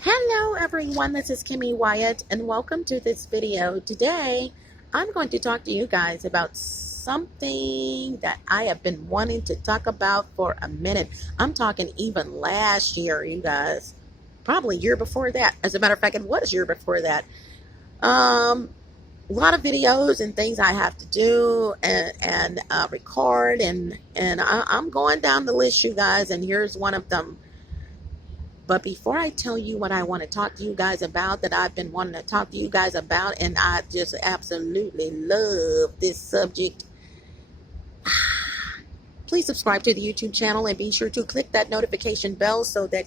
Hello everyone, this is Kimme Wyatt and welcome to this video. Today I'm going to talk to you guys about something that I have been wanting to talk about for a minute. I'm talking even last year, you guys. Probably year before that. As a matter of fact, it was year before that. A lot of videos and things I have to do and record and I'm going down the list, you guys, and here's one of them. But before I tell you what I want to talk to you guys about, that I've been wanting to talk to you guys about, and I just absolutely love this subject, please subscribe to the YouTube channel and be sure to click that notification bell so that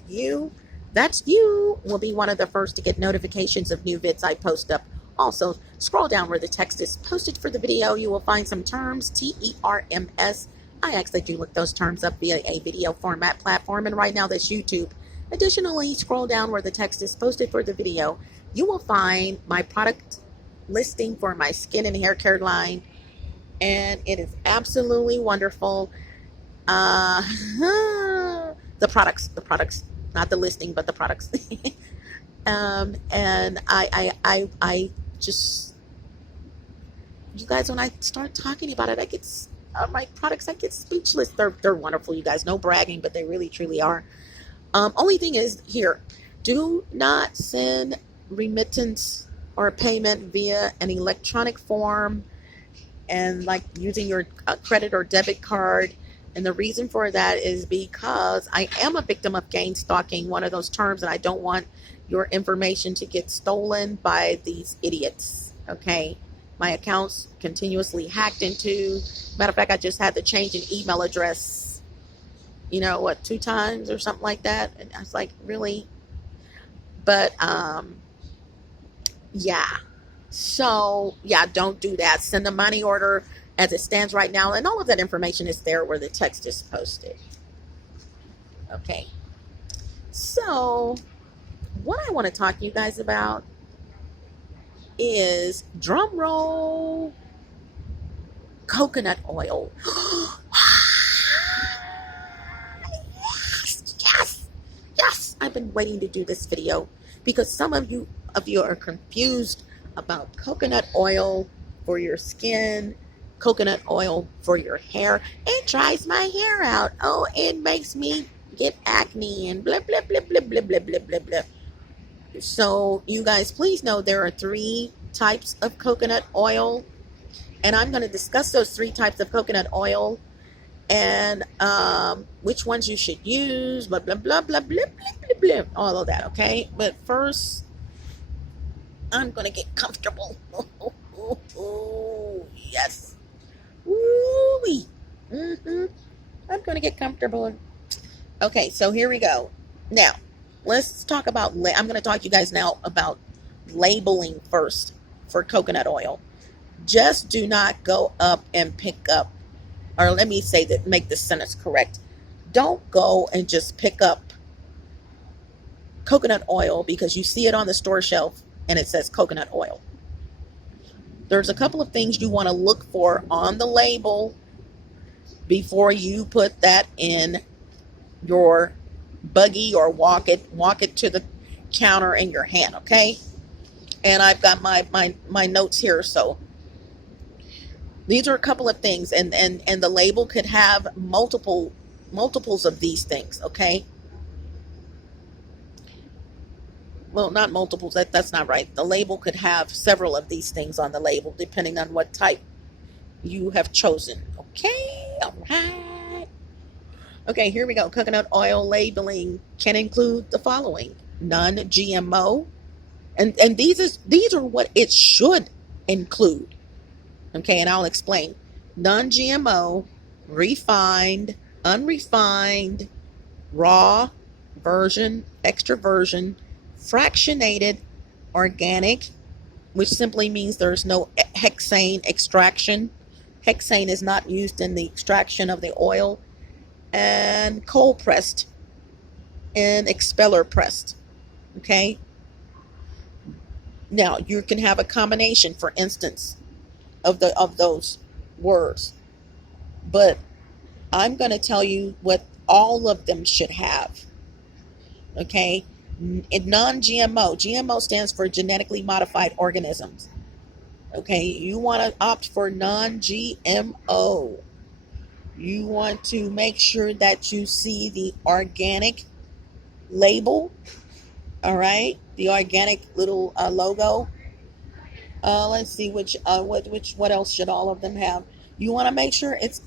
that's you, will be one of the first to get notifications of new vids I post up. Also, scroll down where the text is posted for the video. You will find some terms, TERMS. I actually do look those terms up via a video format platform, and right now that's YouTube. Additionally, scroll down where the text is posted for the video. You will find my product listing for my skin and hair care line, and it is absolutely wonderful. The products, not the listing, but the products. And I just, you guys, when I start talking about it, I get my products, I get speechless. They're wonderful, you guys. No bragging, but they really truly are. Only thing is here, do not send remittance or payment via an electronic form and like using your credit or debit card. And the reason for that is because I am a victim of gain stalking, one of those terms, and I don't want your information to get stolen by these idiots. Okay, my account's continuously hacked into. Matter of fact, I just had to change an email address, you know what, 2 times or something like that. And I was like, really? But yeah, so yeah, don't do that. Send a money order as it stands right now, and all of that information is there where the text is posted. Okay, so what I want to talk to you guys about is, drum roll, coconut oil. Yes, I've been waiting to do this video because some of you are confused about coconut oil for your skin, coconut oil for your hair. It dries my hair out. Oh, it makes me get acne and blah, blah, blah, blah, blah, blah, blah, blah, blah. So you guys, please know there are 3 types of coconut oil, and I'm going to discuss those 3 types of coconut oil and which ones you should use, blah, blah, blah, blah, blah, blah, blah, all of that, okay? But first, I'm going to get comfortable. Yes. Woo-wee. I'm going to get comfortable. Okay, so here we go. Now, let's talk about, I'm going to talk to you guys now about labeling first for coconut oil. Just do not go up and pick up, or let me say that, make this sentence correct. Don't go and just pick up coconut oil because you see it on the store shelf and it says coconut oil. There's a couple of things you want to look for on the label before you put that in your buggy or walk it to the counter in your hand, okay? And I've got my notes here, so these are a couple of things, and the label could have multiples of these things, okay? Well, not multiples, that's not right. The label could have several of these things on the label, depending on what type you have chosen, okay? All right. Okay, here we go. Coconut oil labeling can include the following: non-GMO, and these are what it should include. Okay, and I'll explain. Non-GMO, refined, unrefined, raw version, extra virgin, fractionated, organic, which simply means there's no hexane extraction. Hexane is not used in the extraction of the oil. And cold pressed and expeller pressed. Okay. Now you can have a combination, for instance, of those words, but I'm going to tell you what all of them should have. Okay, Non-GMO. GMO stands for genetically modified organisms. Okay, you want to opt for non-GMO. You want to make sure that you see the organic label. All right, the organic little logo. Let's see what else should all of them have. You want to make sure it's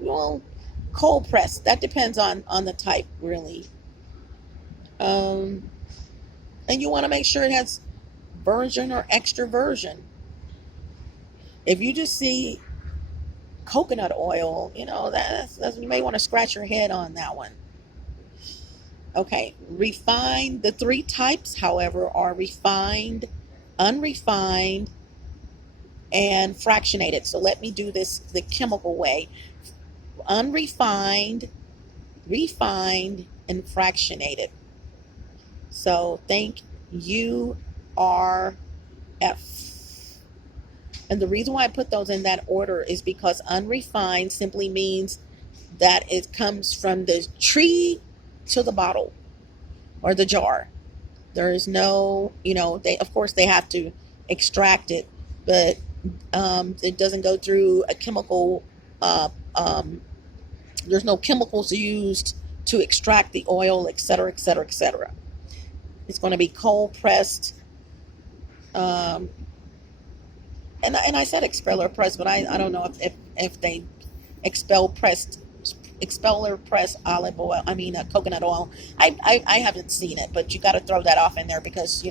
well, cold pressed. That depends on the type, really. And you want to make sure it has virgin or extra virgin. If you just see coconut oil, that's you may want to scratch your head on that one. Okay, refined. The three types, however, are refined, unrefined, and fractionated. So let me do this the chemical way. Unrefined, refined, and fractionated. So think URF. And the reason why I put those in that order is because unrefined simply means that it comes from the tree to the bottle or the jar. There is no, of course they have to extract it, but it doesn't go through a chemical, there's no chemicals used to extract the oil, etc., etc., etc. It's going to be cold pressed. And I said expeller press, but I don't know if they expeller press olive oil. Coconut oil. I haven't seen it, but you got to throw that off in there because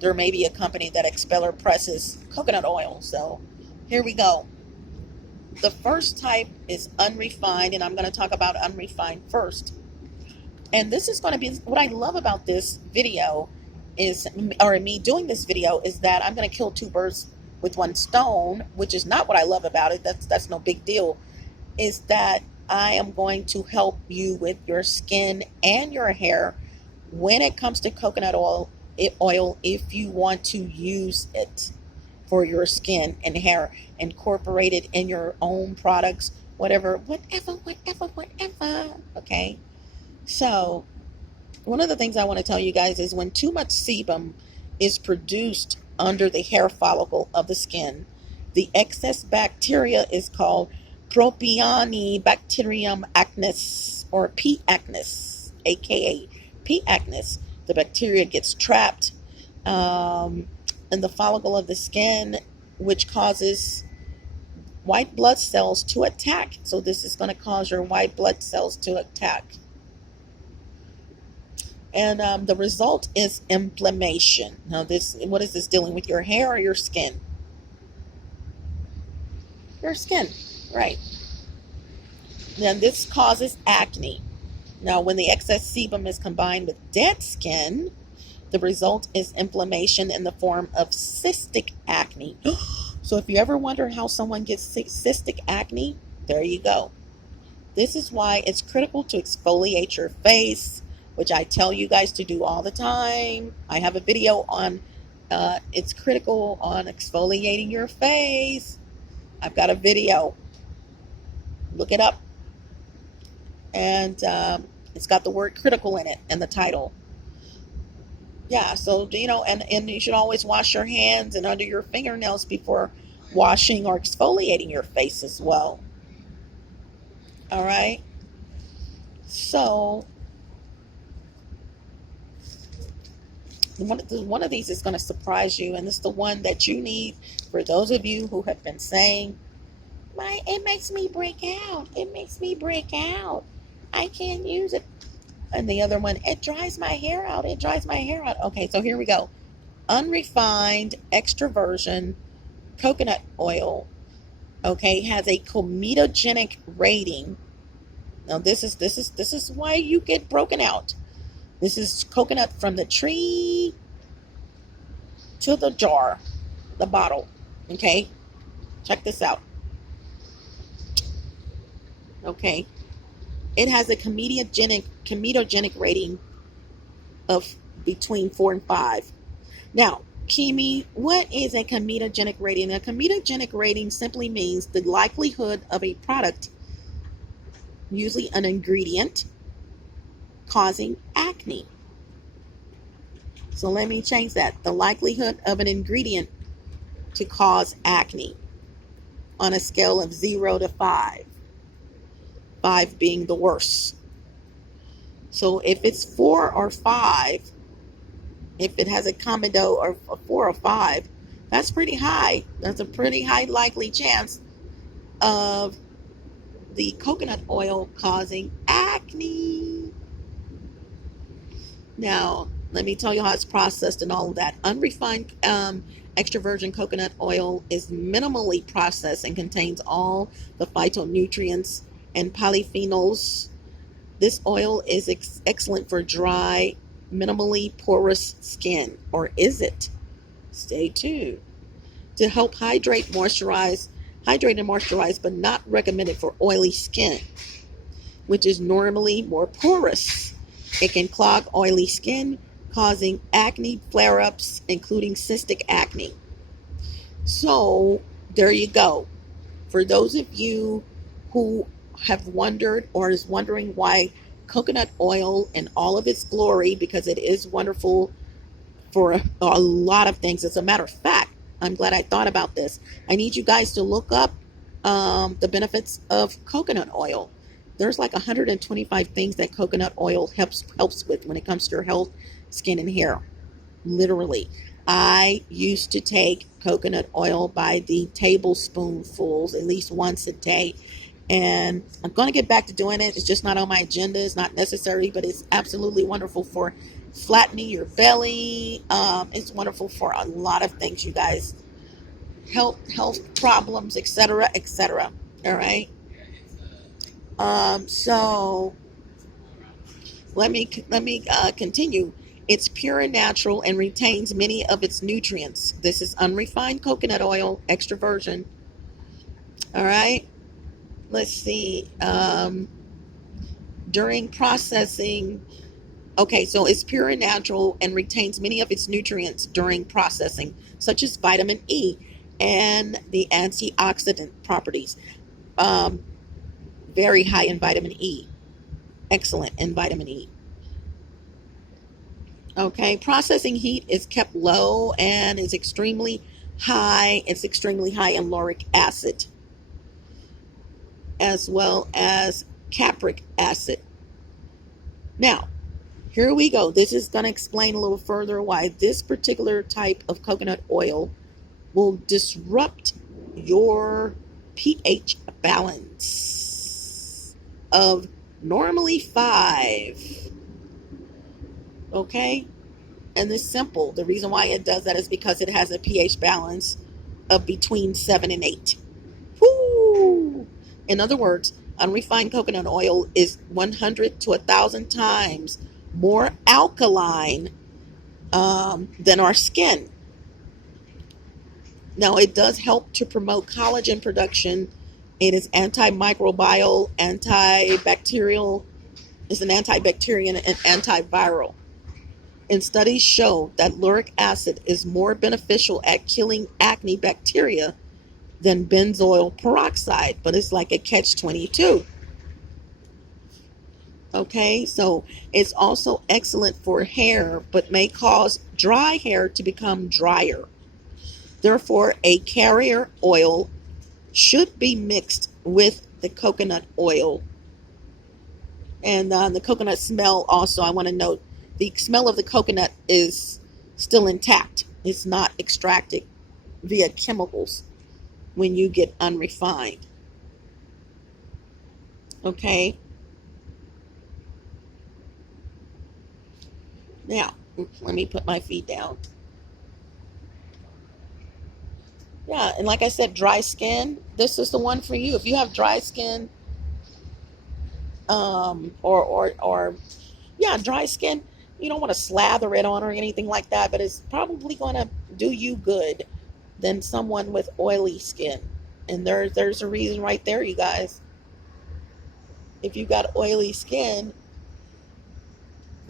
there may be a company that expeller presses coconut oil. So here we go. The first type is unrefined, and I'm going to talk about unrefined first. And this is going to be what I love about this video me doing this video is that I'm going to kill two birds with one stone, which is not what I love about it. That's no big deal. Is that I am going to help you with your skin and your hair when it comes to coconut oil if you want to use it for your skin and hair, incorporate it in your own products, whatever. Okay. So one of the things I want to tell you guys is when too much sebum is produced under the hair follicle of the skin, the excess bacteria is called Propionibacterium acnes or P. acnes, aka P. acnes. The bacteria gets trapped in the follicle of the skin, which causes white blood cells to attack. So this is going to cause your white blood cells to attack. And the result is inflammation. Now, what is this dealing with? Your hair or your skin? Your skin, right. Then this causes acne. Now, when the excess sebum is combined with dead skin, the result is inflammation in the form of cystic acne. So if you ever wonder how someone gets cystic acne, there you go. This is why it's critical to exfoliate your face, which I tell you guys to do all the time. I have a video on it's critical on exfoliating your face. I've got a video. Look it up. And it's got the word critical in it and the title. Yeah, so, and you should always wash your hands and under your fingernails before washing or exfoliating your face as well. All right. So one of these is going to surprise you, and it's the one that you need for those of you who have been saying, it makes me break out. It makes me break out. I can't use it. And the other one, it dries my hair out. It dries my hair out. Okay, so here we go. Unrefined, extra virgin, coconut oil, okay, has a comedogenic rating. Now this is why you get broken out. This is coconut from the tree to the jar, the bottle. Okay, check this out. Okay, it has a comedogenic rating of between 4 and 5. Now, Kimme, what is a comedogenic rating? A comedogenic rating simply means the likelihood of a product, usually an ingredient, causing acne. So let me change that. The likelihood of an ingredient to cause acne on a scale of 0 to 5. 5 being the worst. So if it's 4 or 5, if it has a commando or a 4 or 5, that's pretty high. That's a pretty high likely chance of the coconut oil causing acne. Now, let me tell you how it's processed and all of that. Unrefined extra virgin coconut oil is minimally processed and contains all the phytonutrients and polyphenols. This oil is excellent for dry, minimally porous skin. Or is it? Stay tuned. To help hydrate and moisturize, but not recommended for oily skin, which is normally more porous. It can clog oily skin, causing acne flare-ups, including cystic acne. So, there you go. For those of you who have wondered or is wondering why coconut oil in all of its glory, because it is wonderful for a lot of things. As a matter of fact, I'm glad I thought about this. I need you guys to look up the benefits of coconut oil. There's like 125 things that coconut oil helps with when it comes to your health, skin, and hair. Literally. I used to take coconut oil by the tablespoonfuls at least once a day. And I'm going to get back to doing it. It's just not on my agenda. It's not necessary, but it's absolutely wonderful for flattening your belly. It's wonderful for a lot of things, you guys. Health problems, etc., etc. All right. So let me continue. It's pure and natural and retains many of its nutrients. This is unrefined coconut oil, extra virgin. All right. Let's see. During processing, okay, so it's pure and natural and retains many of its nutrients during processing, such as vitamin E and the antioxidant properties. Very high in vitamin E. Excellent in vitamin E. Okay, processing heat is kept low and is extremely high. It's extremely high in lauric acid, as well as capric acid. Now, here we go. This is going to explain a little further why this particular type of coconut oil will disrupt your pH balance of normally 5. Okay? And it's simple. The reason why it does that is because it has a pH balance of between 7 and 8. Woo! In other words, unrefined coconut oil is 100 to 1,000 times more alkaline than our skin. Now, it does help to promote collagen production. It is antimicrobial, antibacterial. It's an antibacterial and antiviral. And studies show that lauric acid is more beneficial at killing acne bacteria than benzoyl peroxide, but it's like a catch-22. Okay, so it's also excellent for hair, but may cause dry hair to become drier. Therefore, a carrier oil should be mixed with the coconut oil. And the coconut smell also, I want to note, the smell of the coconut is still intact. It's not extracted via chemicals when you get unrefined. Okay. Now, let me put my feet down. Yeah, and like I said, dry skin, this is the one for you. If you have dry skin, dry skin, you don't want to slather it on or anything like that, but it's probably going to do you good than someone with oily skin. And there's a reason right there, you guys. If you got oily skin,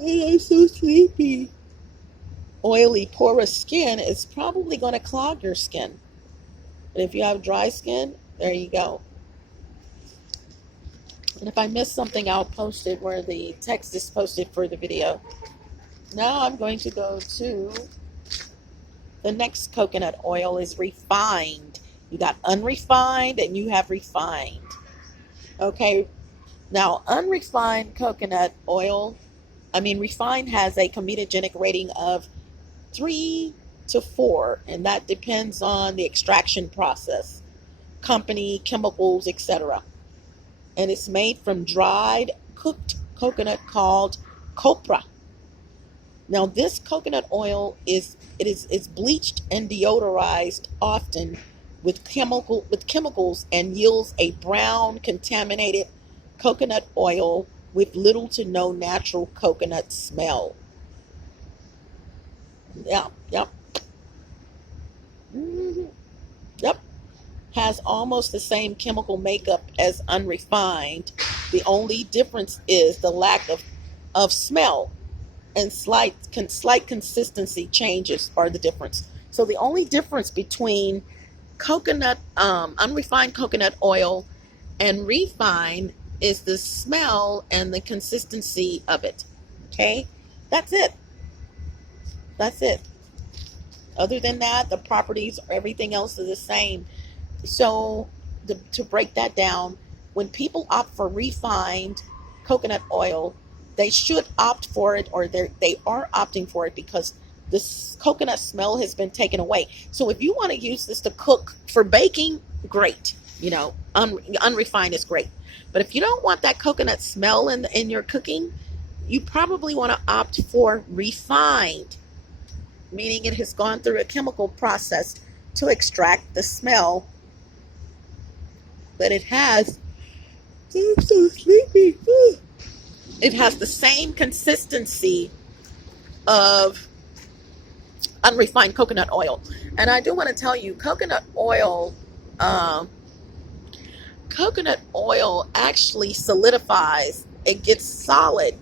I'm so sleepy. Oily, porous skin is probably going to clog your skin. But if you have dry skin, there you go. And if I miss something, I'll post it where the text is posted for the video. Now I'm going to go to the next coconut oil is refined. You got unrefined and you have refined. Okay, now unrefined coconut oil, refined has a comedogenic rating of 3 to 4, and that depends on the extraction process, company, chemicals, etc. And it's made from dried, cooked coconut called copra. Now, this coconut oil is bleached and deodorized often with chemicals and yields a brown contaminated coconut oil with little to no natural coconut smell. Yep. Yep. Has almost the same chemical makeup as unrefined. The only difference is the lack of smell, and slight consistency changes are the difference. So the only difference between unrefined coconut oil and refined is the smell and the consistency of it. Okay, that's it. Other than that, the properties, everything else is the same. So to break that down, when people opt for refined coconut oil, they should opt for it, or they are opting for it because this coconut smell has been taken away. So if you want to use this to cook for baking, great. Unrefined is great. But if you don't want that coconut smell in your cooking, you probably want to opt for refined, meaning it has gone through a chemical process to extract the smell. But it has, I'm so sleepy. It has the same consistency of unrefined coconut oil. And I do want to tell you, coconut oil actually solidifies. It gets solid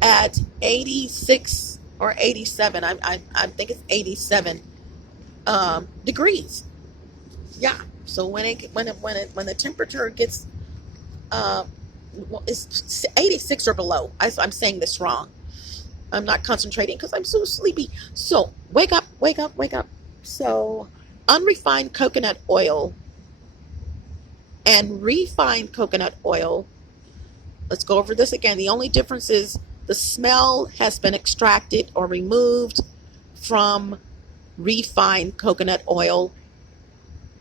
at 86 or 87. I think it's 87 degrees. Yeah. So when the temperature gets it's 86 or below. I'm saying this wrong. I'm not concentrating because I'm so sleepy. So wake up. So unrefined coconut oil and refined coconut oil. Let's go over this again. The only difference is the smell has been extracted or removed from refined coconut oil,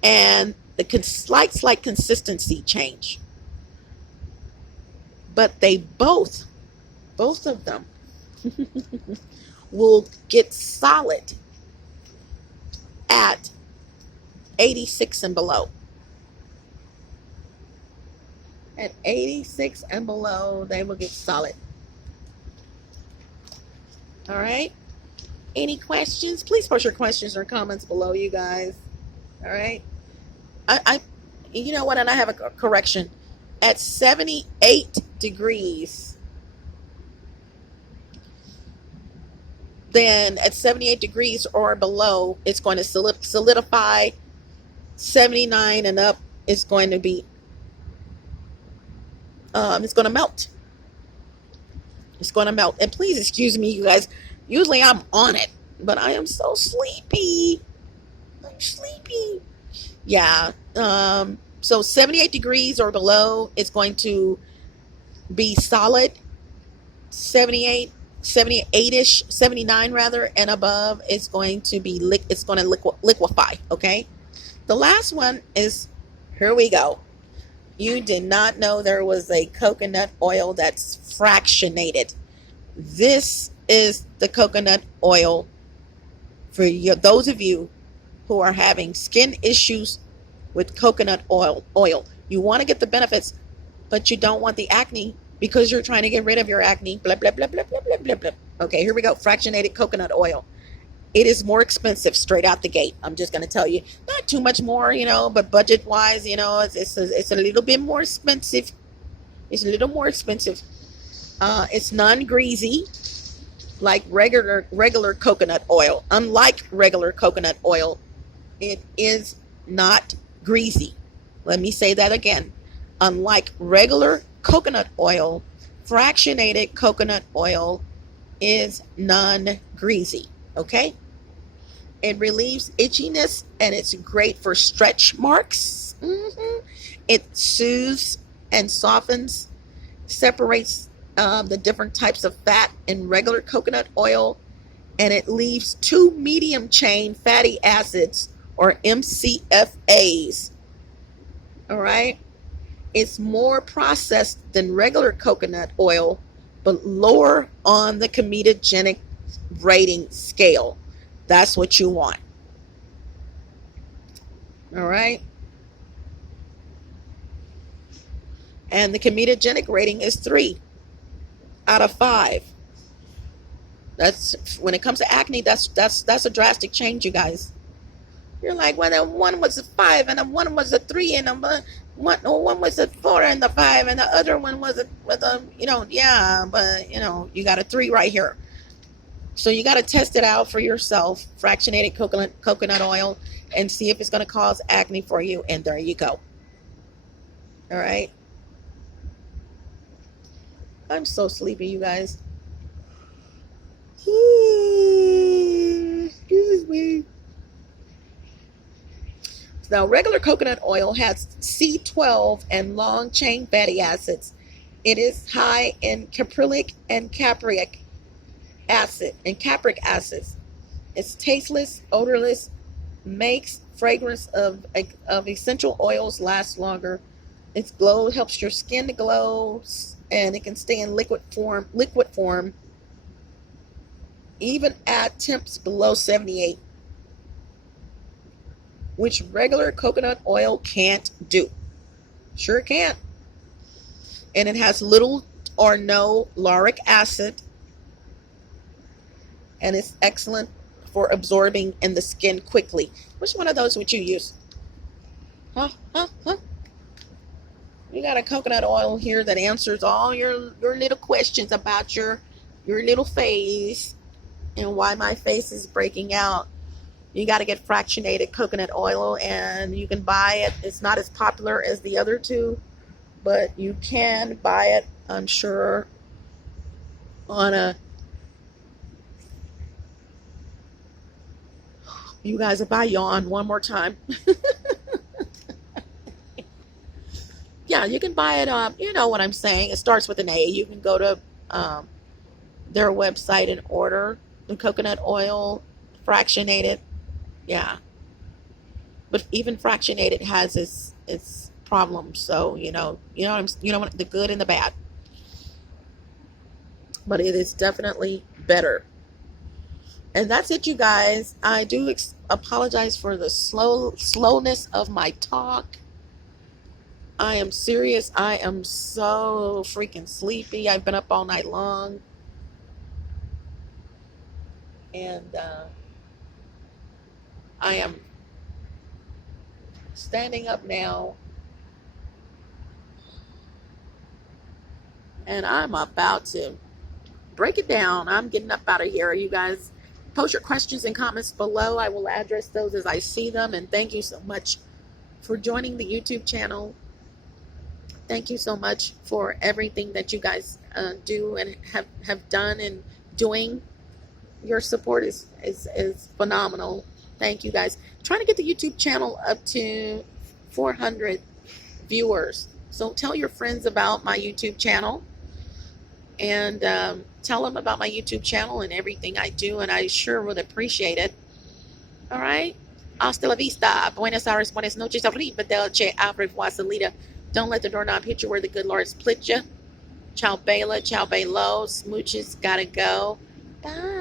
and the slight consistency change. But they both of them will get solid at 86 and below. At 86 and below, they will get solid. All right. Any questions? Please post your questions or comments below, you guys. All right. You know what? And I have a correction. At 78 degrees, then at 78 degrees or below, it's going to solidify. 79 and up is going to be, it's going to melt. It's going to melt. And please excuse me, you guys. Usually I'm on it, but I am so sleepy. I'm sleepy. Yeah. So 78 degrees or below, it's going to be solid. 78-ish, 79 rather, and above, it's going to be liquefy. Okay. The last one is, here we go. You did not know there was a coconut oil that's fractionated. This is the coconut oil for those of you who are having skin issues with coconut oil. You want to get the benefits, but you don't want the acne because you're trying to get rid of your acne. Blah, blah, blah, blah, blah, blah, blah, blah. Okay, here we go. Fractionated coconut oil. It is more expensive straight out the gate. I'm just going to tell you. Not too much more, but budget-wise, it's a little bit more expensive. It's a little more expensive. It's non-greasy like regular coconut oil. Unlike regular coconut oil, it is not greasy. Let me say that again. Unlike regular coconut oil, fractionated coconut oil is non-greasy, okay? It relieves itchiness, and it's great for stretch marks. It soothes and softens, separates the different types of fat in regular coconut oil, and it leaves 2 medium chain fatty acids, or MCFAs. All right? It's more processed than regular coconut oil, but lower on the comedogenic rating scale. That's what you want. All right? And the comedogenic rating is 3 out of 5. That's when it comes to acne, that's a drastic change, you guys. You're like, well, one was a 5 and one was a 3 and one was a 4 and the 5 and the other one was a yeah, but you got a 3 right here. So you got to test it out for yourself, fractionated coconut oil, and see if it's going to cause acne for you. And there you go. All right. I'm so sleepy, you guys. Excuse me. Now, regular coconut oil has C12 and long-chain fatty acids. It is high in caprylic and capric acids. It's tasteless, odorless, makes fragrance of essential oils last longer. Its glow helps your skin to glow, and it can stay in liquid form, even at temps below 78. Which regular coconut oil can't do. Sure can't. And it has little or no lauric acid. And it's excellent for absorbing in the skin quickly. Which one of those would you use? Huh? You got a coconut oil here that answers all your little questions about your little face and why my face is breaking out. You got to get fractionated coconut oil, and you can buy it. It's not as popular as the other two, but you can buy it, I'm sure, on a... You guys, if I yawn one more time. Yeah, you can buy it. You know what I'm saying. It starts with an A. You can go to their website and order the coconut oil, fractionated. Yeah, but even fractionated has its problems. So the good and the bad. But it is definitely better. And that's it, you guys. I do apologize for the slowness of my talk. I am serious. I am so freaking sleepy. I've been up all night long. And I am standing up now. And I'm about to break it down. I'm getting up out of here. You guys post your questions and comments below. I will address those as I see them. And thank you so much for joining the YouTube channel. Thank you so much for everything that you guys do and have done and doing. Your support is phenomenal. Thank you, guys. I'm trying to get the YouTube channel up to 400 viewers. So tell your friends about my YouTube channel. And tell them about my YouTube channel and everything I do. And I sure would appreciate it. All right. Hasta la vista. Buenos Aires, buenas noches. Arrivederci, au revoir, salida. Don't let the doorknob hit you where the good Lord split you. Ciao, Bella. Ciao, Bello. Smooches. Gotta go. Bye.